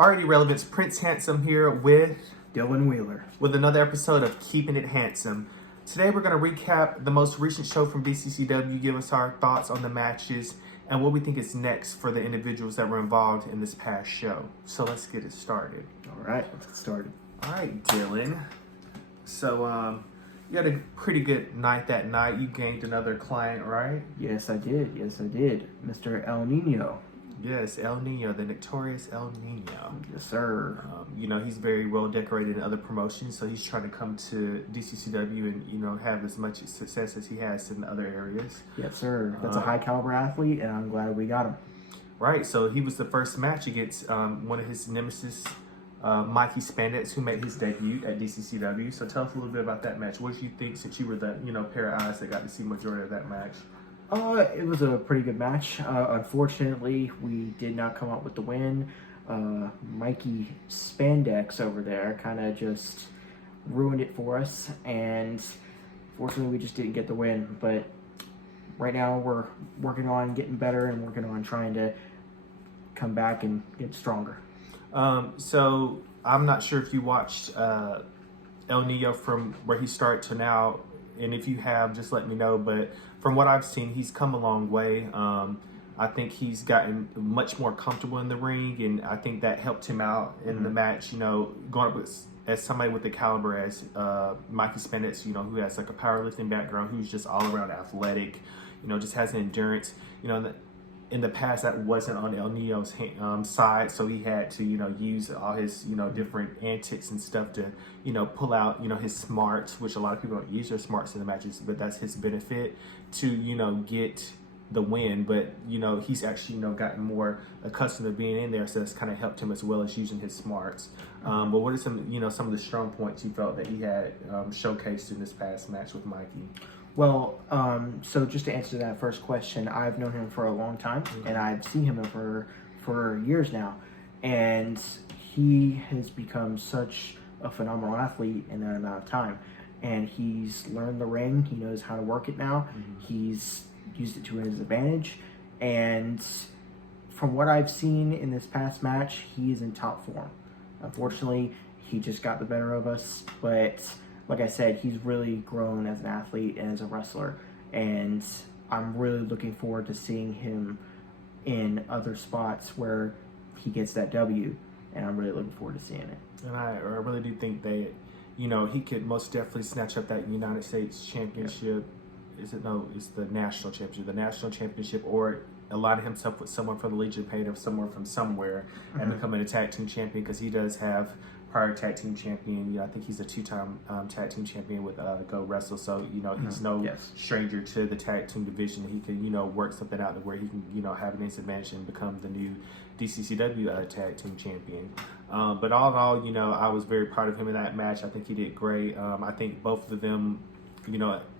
Already Relevance, Prince Handsome here with Dylan Wheeler. with another episode of Keeping It Handsome. Today we're going to recap the most recent show from DCCW, give us our thoughts on the matches, and what we think is next for the individuals that were involved in this past show. So let's get it started. All right, let's get started. All right, Dylan. So you had a pretty good night that night. You gained another client, right? Yes, I did. Mr. El Nino. Yes, El Nino, the notorious El Nino. Yes, sir. He's very well decorated in other promotions, so he's trying to come to DCCW and, have as much success as he has in other areas. Yes, sir. That's a high caliber athlete, and I'm glad we got him. Right, so he was the first match against one of his nemesis, Mikey Spandex, who made his debut at DCCW. So tell us a little bit about that match. What did you think, since you were the, pair of eyes that got to see majority of that match? It was a pretty good match. Unfortunately, we did not come out with the win. Mikey Spandex over there kind of just ruined it for us, and fortunately we just didn't get the win. But right now we're working on getting better and working on trying to come back and get stronger. So I'm not sure if you watched El Nino from where he started to now, and if you have, just let me know. But from what I've seen, he's come a long way. I think he's gotten much more comfortable in the ring, and I think that helped him out in the match. Going up as somebody with the caliber as Mikey Spandex, who has like a powerlifting background, who's just all around athletic, just has endurance. In the past, that wasn't on El Nino's side, so he had to, use all his, different antics and stuff to, pull out, his smarts, which a lot of people don't use their smarts in the matches, but that's his benefit to, get the win. But, he's actually, gotten more accustomed to being in there, so that's kind of helped him as well as using his smarts. But what are some, some of the strong points you felt that he had showcased in this past match with Mikey? Well, so just to answer that first question, I've known him for a long time, and I've seen him for years now, and he has become such a phenomenal athlete in that amount of time. And he's learned the ring. He knows how to work it now. He's used it to his advantage, and from what I've seen in this past match, he is in top form. Unfortunately, he just got the better of us, but like I said, he's really grown as an athlete and as a wrestler, and I'm really looking forward to seeing him in other spots where he gets that W, and I'm really looking forward to seeing it. And I really do think that, he could most definitely snatch up that United States Championship. It's the national championship. The national championship, or align himself with someone from the Legion of Pain or someone from somewhere and becoming a tag team champion, because he does have prior tag team champion. I think he's a two-time tag team champion with Go Wrestle. So, he's no stranger to the tag team division. He can, work something out to where he can, have an advantage and become the new DCCW tag team champion. But all in all, I was very proud of him in that match. I think he did great. I think both of them,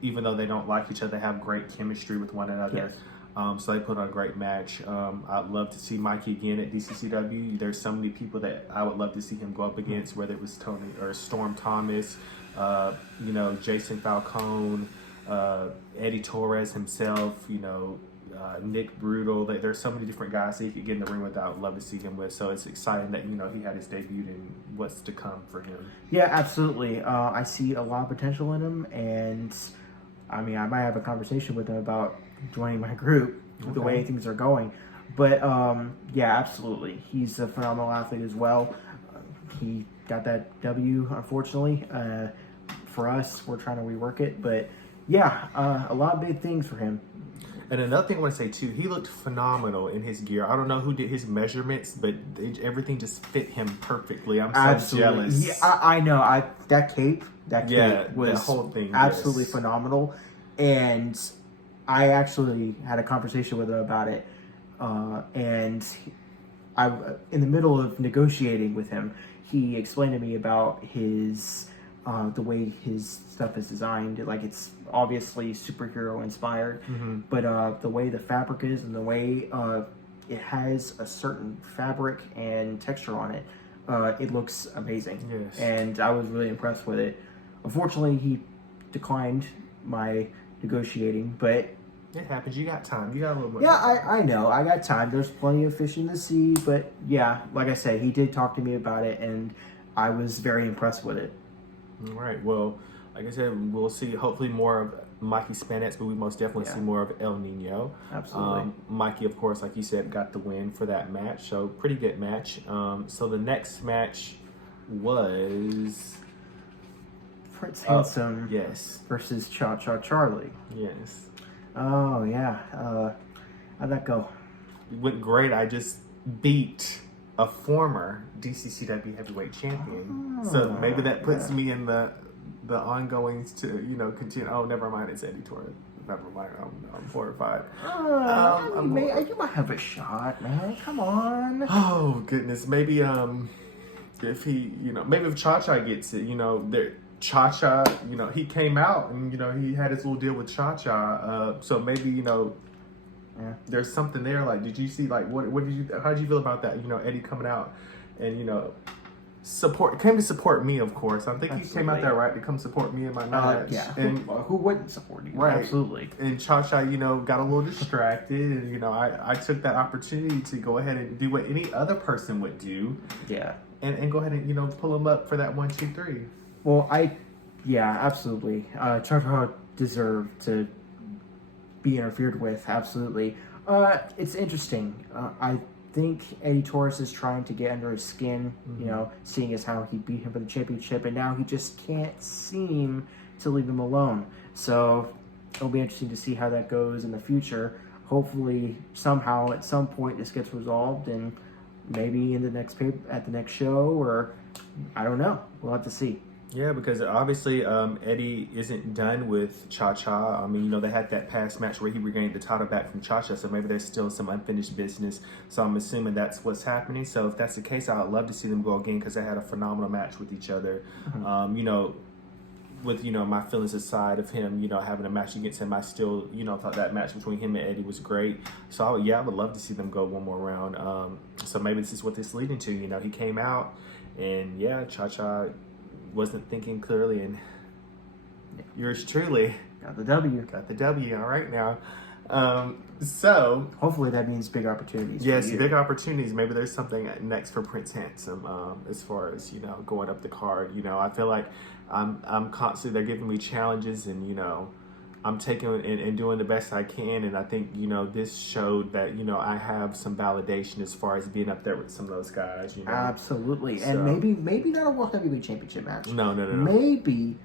even though they don't like each other, have great chemistry with one another. Yes. So they put on a great match. I'd love to see Mikey again at DCCW. There's so many people that I would love to see him go up against, whether it was Tony or Storm Thomas, Jason Falcone, Eddie Torres himself, Nick Brutal. There's so many different guys that he could get in the ring with that I would love to see him with. So it's exciting that, he had his debut and what's to come for him. Yeah, absolutely. I see a lot of potential in him, and I might have a conversation with him about joining my group with the way things are going. But yeah, absolutely. He's a phenomenal athlete as well. He got that W, unfortunately. For us, we're trying to rework it. But yeah, a lot of big things for him. And another thing I want to say too, he looked phenomenal in his gear. I don't know who did his measurements, but everything just fit him perfectly. I'm so jealous. Yeah, I know. That cape was the whole thing, absolutely phenomenal. And I actually had a conversation with him about it, and I, in the middle of negotiating with him, he explained to me about his the way his stuff is designed. Like, it's obviously superhero inspired, but the way the fabric is and the way it has a certain fabric and texture on it, it looks amazing. Yes. And I was really impressed with it. Unfortunately, he declined my negotiating, but It happens. You got time. You got a little bit. Yeah, I know. I got time. There's plenty of fish in the sea, but yeah, like I said, he did talk to me about it, and I was very impressed with it. All right. Well, like I said, we'll see hopefully more of Mikey Spanets, but we most definitely see more of El Nino. Absolutely. Mikey, of course, like you said, got the win for that match, so pretty good match. So the next match was Prince Handsome yes. versus Cha Cha Charlie. Yes. Oh, yeah. How'd that go? It went great. I just beat a former DCCW heavyweight champion. So maybe that puts me in the ongoings to, continue. Oh, never mind. It's Eddie Torres. Never mind. I'm 4 or 5. You might have a shot, man. Come on. Oh, goodness. Maybe, if he, maybe if Cha-Cha gets it, Cha-Cha, he came out and, he had his little deal with Cha-Cha. So maybe, there's something there. Like, did you see, like, how did you feel about that? Eddie coming out and, came to support me, of course. I think he came out there, right, to come support me in my match. Yeah. And who wouldn't support you? Right. Absolutely. And Cha-Cha, got a little distracted. And, I took that opportunity to go ahead and do what any other person would do. Yeah. And go ahead and, pull him up for that 1, 2, 3. Well, absolutely. Cha-Cha deserved to be interfered with, absolutely. It's interesting. I think Eddie Torres is trying to get under his skin, seeing as how he beat him for the championship, and now he just can't seem to leave him alone. So it'll be interesting to see how that goes in the future. Hopefully, somehow, at some point, this gets resolved, and maybe in the next at the next show, or I don't know. We'll have to see. Yeah, because obviously Eddie isn't done with Cha-Cha. I mean, they had that past match where he regained the title back from Cha-Cha, so maybe there's still some unfinished business. So I'm assuming that's what's happening. So if that's the case, I'd love to see them go again because they had a phenomenal match with each other. Mm-hmm. With, my feelings aside of him, having a match against him, I still, thought that match between him and Eddie was great. So, I would love to see them go one more round. So maybe this is what this is leading to. He came out and, Cha-Cha wasn't thinking clearly, and yours truly Got the W. got the W. All right now. So hopefully that means big opportunities. yes, for you. big opportunities. Maybe there's something next for Prince Handsome as far as going up the card. I feel like I'm constantly, they're giving me challenges, and I'm taking and doing the best I can, and I think this showed that I have some validation as far as being up there with some of those guys. Absolutely, So- and maybe not a World Heavyweight Championship match. No. Maybe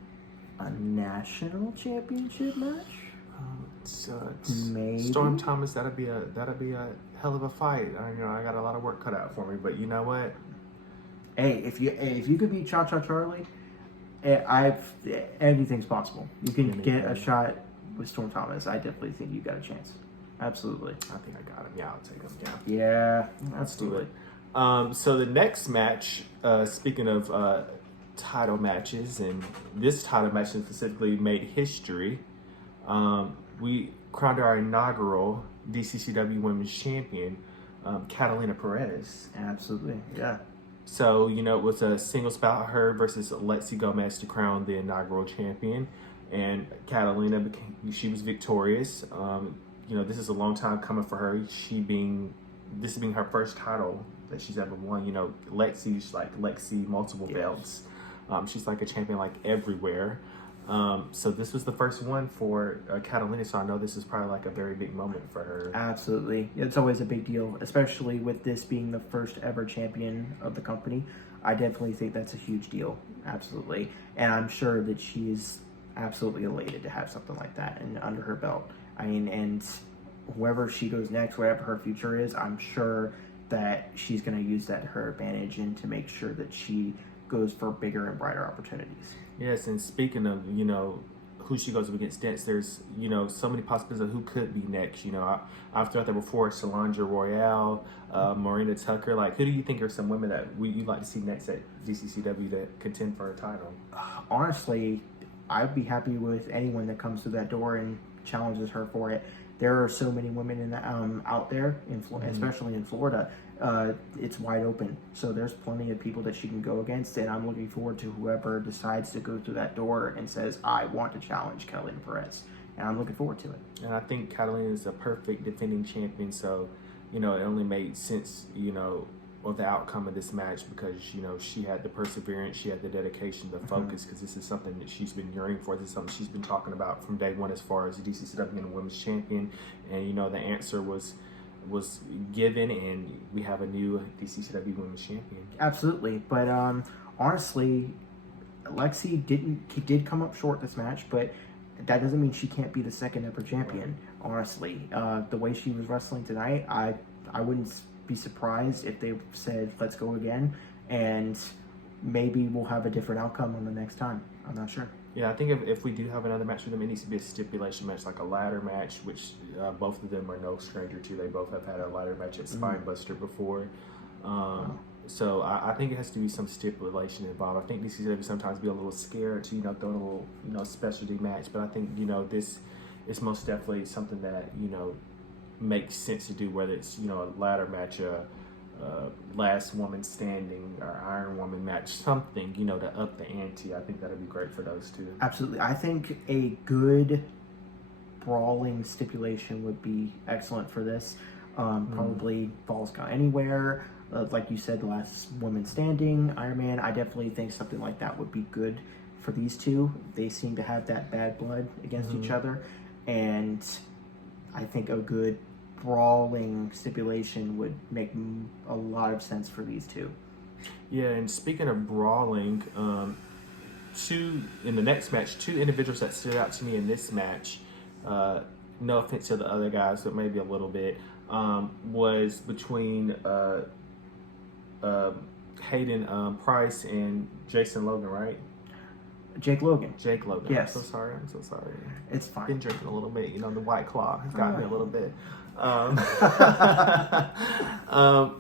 a national championship match. Maybe. Storm Thomas. That'd be a hell of a fight. I got a lot of work cut out for me, but you know what? Hey, if you could beat Cha Cha Charlie, anything's possible. You can get a shot with Storm Thomas. I definitely think you got a chance. Absolutely. I think I got him. Yeah, I'll take him. Yeah. Yeah. Let's do it. So the next match, speaking of title matches, and this title match specifically made history. We crowned our inaugural DCCW Women's Champion, Catalina Perez. Absolutely. Yeah. So, it was a singles bout, her versus Lexi Gomez, to crown the inaugural champion. And Catalina she was victorious. This is a long time coming for her. This being her first title that she's ever won. Lexi's like multiple belts. She's like a champion like everywhere. So this was the first one for Catalina, so I know this is probably like a very big moment for her. Absolutely. It's always a big deal, especially with this being the first ever champion of the company. I definitely think that's a huge deal. Absolutely. And I'm sure that she's absolutely elated to have something like that and under her belt. And whoever she goes next, whatever her future is, I'm sure that she's going to use that to her advantage and to make sure that she goes for bigger and brighter opportunities. Yes, and speaking of, who she goes up against next, there's, so many possibilities of who could be next. I've thought that before, Solange Royale, Marina Tucker. Like, who do you think are some women that you'd like to see next at DCCW to contend for a title? Honestly, I'd be happy with anyone that comes through that door and challenges her for it. There are so many women in the, out there, especially in Florida. It's wide open, so there's plenty of people that she can go against, and I'm looking forward to whoever decides to go through that door and says, I want to challenge Catalina Perez. and I'm looking forward to it. And I think Catalina is a perfect defending champion, so, it only made sense, of the outcome of this match because, she had the perseverance, she had the dedication, the focus, because this is something that she's been yearning for. This is something she's been talking about from day one as far as the DCCW and the women's champion. And, the answer was given, and we have a new DCCW women's champion. Absolutely. But honestly, Lexi did come up short this match, but that doesn't mean she can't be the second ever champion. Honestly, the way she was wrestling tonight, I wouldn't be surprised if they said let's go again, and maybe we'll have a different outcome on the next time. I'm not sure. Yeah, I think if we do have another match with them, it needs to be a stipulation match, like a ladder match, which both of them are no stranger to. They both have had a ladder match at Spinebuster before. So I think it has to be some stipulation involved. I think DCCW sometimes be a little scared to, throw a little, specialty match. But I think, this is most definitely something that, makes sense to do, whether it's, a ladder match, last woman standing or Iron Woman match, something, to up the ante. I think that'd be great for those two. Absolutely. I think a good brawling stipulation would be excellent for this. Probably Falls Count Anywhere. Like you said, the last woman standing, Iron Man. I definitely think something like that would be good for these two. They seem to have that bad blood against each other. And I think a good brawling stipulation would make a lot of sense for these two. Yeah, and speaking of brawling, in the next match, two individuals that stood out to me in this match, no offense to the other guys, but maybe a little bit, was between Hayden Price and Jason Logan, right? Jake Logan. Yes. I'm so sorry. It's fine. Been drinking a little bit, the White Claw has got me a little bit.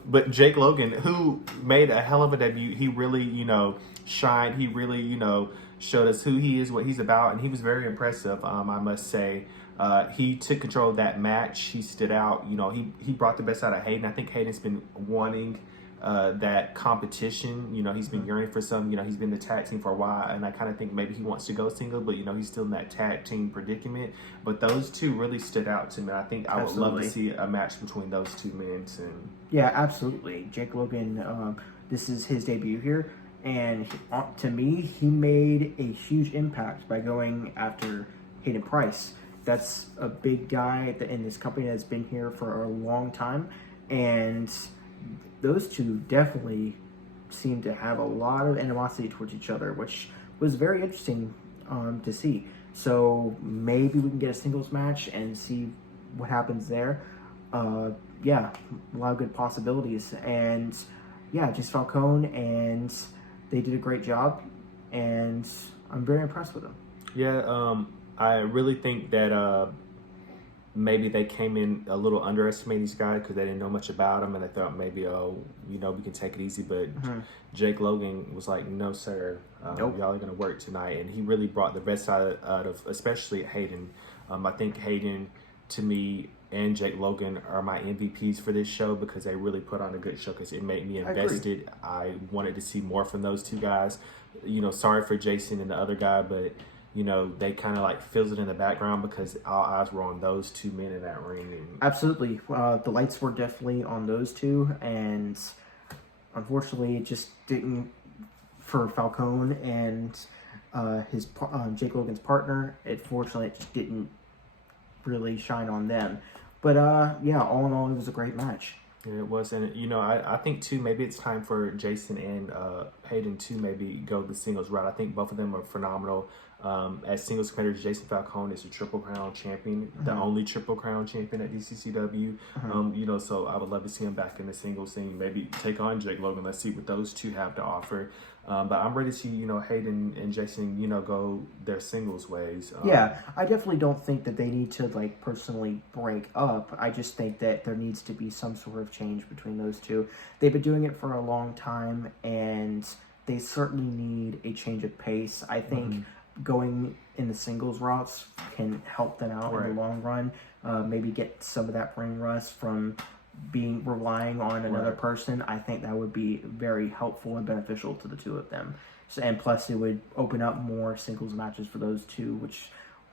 But Jake Logan, who made a hell of a debut, he really, shined. He really, showed us who he is, what he's about, and he was very impressive, I must say. He took control of that match. He stood out. He brought the best out of Hayden. I think Hayden's been wanting that competition. He's been yearning for some. He's been the tag team for a while, and I kind of think maybe he wants to go single, but he's still in that tag team predicament. But those two really stood out to me. I think I would love to see a match between those two men soon. Yeah, absolutely. Jake Logan, this is his debut here, and to me, he made a huge impact by going after Hayden Price. That's a big guy in this company that's been here for a long time, and those two definitely seem to have a lot of animosity towards each other, which was very interesting to see. So maybe we can get a singles match and see what happens there. Yeah, a lot of good possibilities. And yeah, just Falcone, and they did a great job, and I'm very impressed with them. Yeah, I really think that maybe they came in a little underestimating these guys because they didn't know much about them, and they thought maybe, we can take it easy. But Jake Logan was like, no, sir, Nope. y'all are going to work tonight. And he really brought the best out of especially Hayden. I think Hayden, to me, and Jake Logan are my MVPs for this show because they really put on a good show because it made me invested. I wanted to see more from those two guys. Sorry for Jason and the other guy, but they kind of like fizzled in the background because all eyes were on those two men in that ring. And absolutely. The lights were definitely on those two, and unfortunately it just didn't for Falcone and his Jake Logan's partner. Unfortunately, it just didn't really shine on them. But yeah, all in all, it was a great match. Yeah, it was. And, I think, too, maybe it's time for Jason and Hayden to maybe go the singles route. I think both of them are phenomenal. As singles competitors, Jason Falcone is a Triple Crown champion, the only Triple Crown champion at DCCW. So I would love to see him back in the singles scene, maybe take on Jake Logan. Let's see what those two have to offer. But I'm ready to see, Hayden and Jason, go their singles ways. Yeah, I definitely don't think that they need to, personally break up. I just think that there needs to be some sort of change between those two. They've been doing it for a long time, and they certainly need a change of pace. I think going in the singles routes can help them out in the long run. Maybe get some of that ring rust from relying on another person. I think that would be very helpful and beneficial to the two of them. So, and plus it would open up more singles matches for those two, which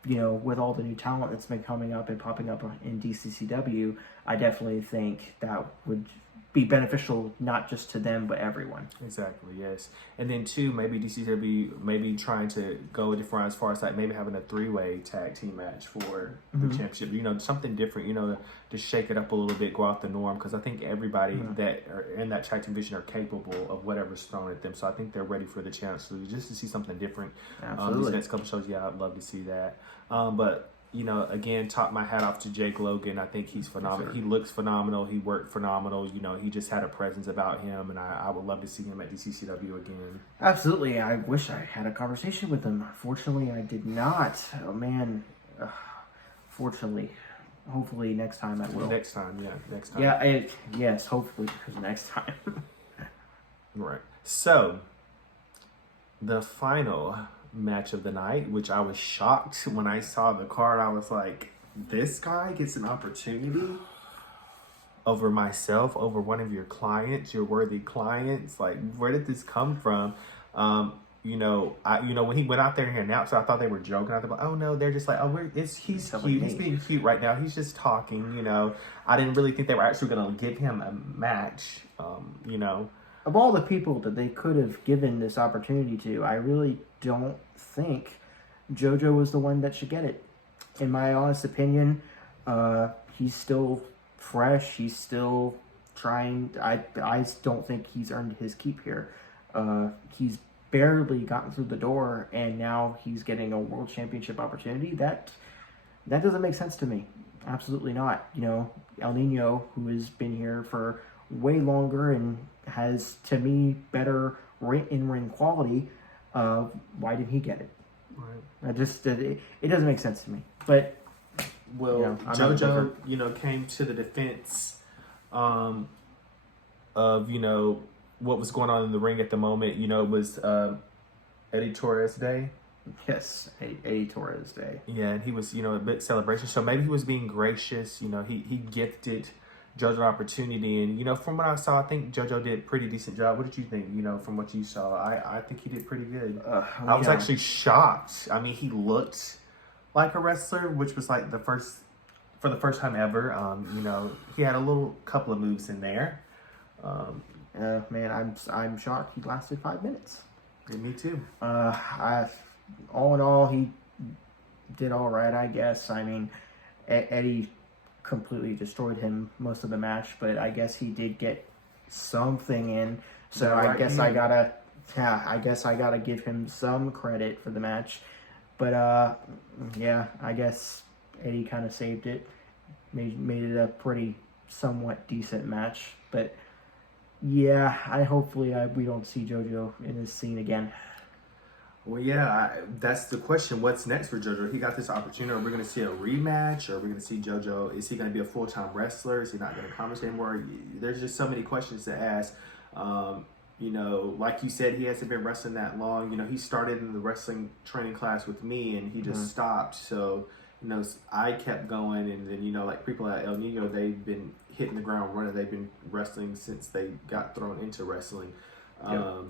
you know, with all the new talent that's been coming up and popping up in DCCW, I definitely think that would be beneficial not just to them but everyone. Exactly, yes. And then two, maybe DCW maybe trying to go a different as far as like maybe having a 3-way tag team match for the championship. You know, something different. You know, to shake it up a little bit, go out the norm. Because I think everybody that are in that tag team division are capable of whatever's thrown at them. So I think they're ready for the chance. So just to see something different. Absolutely. These next couple shows, yeah, I'd love to see that. But you know, again, top my hat off to Jake Logan. I think he's phenomenal. Sure. He looks phenomenal. He worked phenomenal. You know, he just had a presence about him, and I would love to see him at DCCW again. Absolutely. I wish I had a conversation with him. Fortunately, I did not. Oh, man. Fortunately. Hopefully, next time I will. Next time, yeah. Next time. Yeah, yes, hopefully, because next time. Right. So, the final match of the night, which I was shocked when I saw the card. I was like, this guy gets an opportunity over myself, over one of your clients, your worthy clients. Like, where did this come from? You know, when he went out there and announced it, I thought they were joking. I thought, oh no, they're just like, oh, he's cute. He's being cute right now. He's just talking. You know, I didn't really think they were actually going to give him a match. You know, of all the people that they could have given this opportunity to, I really don't think JoJo was the one that should get it. In my honest opinion, he's still fresh. He's still trying. I don't think he's earned his keep here. He's barely gotten through the door, and now he's getting a world championship opportunity. That doesn't make sense to me. Absolutely not. You know, El Nino, who has been here for way longer and has, to me, better in-ring quality, why did he get it? right. It doesn't make sense to me. But Well, you know, JoJo, you know, came to the defense of, you know, what was going on in the ring at the moment. You know, it was Eddie Torres Day. yes, Eddie Torres Day. Yeah, and he was, you know, a big celebration. So maybe he was being gracious. You know, he gifted JoJo opportunity. And, you know, from what I saw, I think JoJo did a pretty decent job. What did you think, you know, from what you saw? I think he did pretty good. I was actually shocked. I mean, he looked like a wrestler, which was like for the first time ever. You know, he had a couple of moves in there. Man, I'm shocked he lasted 5 minutes. Yeah, me too. All in all, he did all right, I guess. I mean, Eddie completely destroyed him most of the match, but I guess he did get something in. So Yeah, right. I guess I gotta give him some credit for the match. But yeah, I guess Eddie kind of saved it, made it a pretty somewhat decent match. But yeah, hopefully we don't see JoJo in this scene again. Well, yeah, that's the question. What's next for JoJo? He got this opportunity. Are we going to see a rematch? Or are we going to see JoJo? Is he going to be a full-time wrestler? Is he not going to commentate anymore? There's just so many questions to ask. You know, like you said, he hasn't been wrestling that long. You know, he started in the wrestling training class with me, and he just stopped. So, you know, I kept going. And then, you know, like people at El Nino, they've been hitting the ground running. They've been wrestling since they got thrown into wrestling. Yep.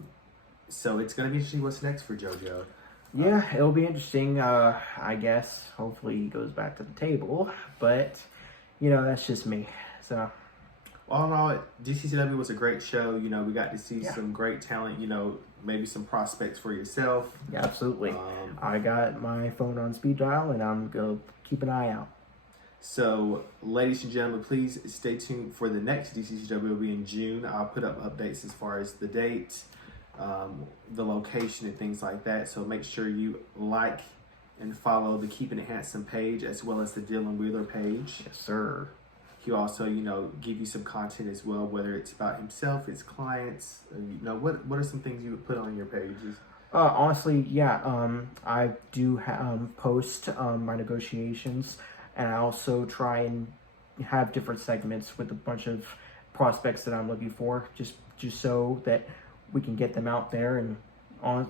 So it's going to be interesting what's next for JoJo. Yeah, it'll be interesting. I guess hopefully he goes back to the table, but you know, that's just me. So all in all, DCCW was a great show. You know, we got to see some great talent. You know, maybe some prospects for yourself. Yeah, absolutely. I got my phone on speed dial, and I'm gonna keep an eye out. So, ladies and gentlemen, please stay tuned for the next DCCW. It'll be in June. I'll put up updates as far as the date, the location, and things like that. So make sure you like and follow the Keeping It Handsome page as well as the Dylan Wheeler page. Yes, sir. He'll also, you know, give you some content as well, whether it's about himself, his clients. You know, what are some things you would put on your pages? Honestly, yeah. I do post my negotiations, and I also try and have different segments with a bunch of prospects that I'm looking for, just so that we can get them out there. And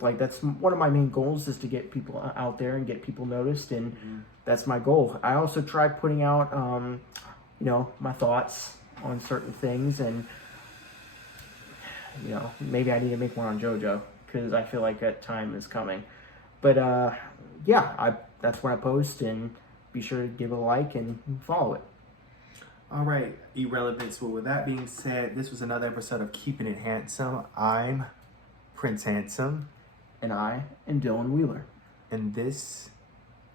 like that's one of my main goals, is to get people out there and get people noticed, and that's my goal. I also try putting out you know, my thoughts on certain things, and you know, maybe I need to make one on JoJo because I feel like that time is coming. But yeah, that's what I post, and be sure to give it a like and follow it. All right, Irrelevance. Well, with that being said, this was another episode of Keeping It Handsome. I'm Prince Handsome. And I am Dylan Wheeler. And this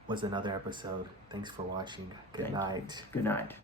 was another episode. Thanks for watching. Good night. Good night.